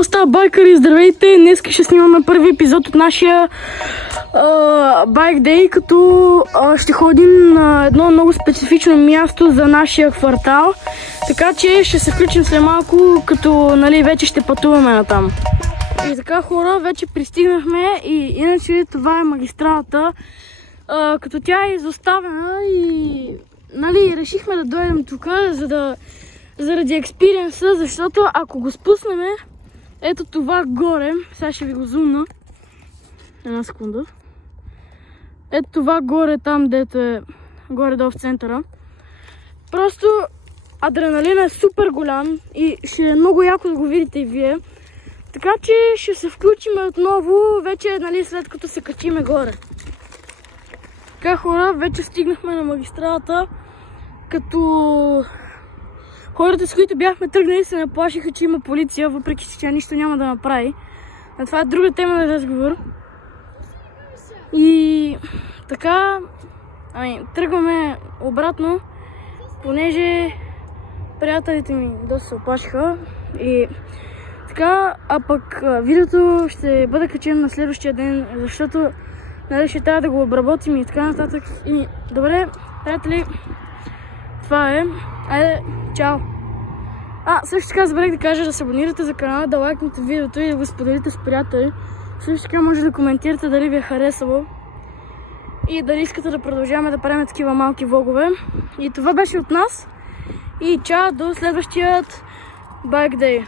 Какво става, байкари? Здравейте! Днес ще снимаме първи епизод от нашия байк дей, като ще ходим на едно много специфично място за нашия квартал. Така че ще се включим след малко, като вече ще пътуваме натам. И така, хора, вече пристигнахме и иначе това е магистралата. Като тя е изоставена и решихме да дойдем тук, заради експириенса, защото ако го спуснем, ето това горе, сега ще ви го зумна, една секунда, ето това горе, там дето е горе-долу в центъра, просто адреналина е супер голям и ще е много яко да го видите и вие, така че ще се включим отново, вече след като се качиме горе. Така, хора, вече стигнахме на магистралата, като хората, с които бяхме тръгнали, се наплашиха, че има полиция, въпреки че тя нищо няма да направи. Но това е друга тема на разговор. И така, тръгваме обратно, понеже приятелите ми доста се оплашиха. И така, а пък видеото ще бъде качено на следващия ден, защото ще трябва да го обработим и така нататък. И добре, приятели, това е. Айде, чао! Също така забравих да кажа да се абонирате за канала, да лайкнете видеото и да го споделите с приятели. Също така може да коментирате дали ви е харесало и дали искате да продължаваме да правим такива малки влогове. И това беше от нас. И чао до следващият байк дей.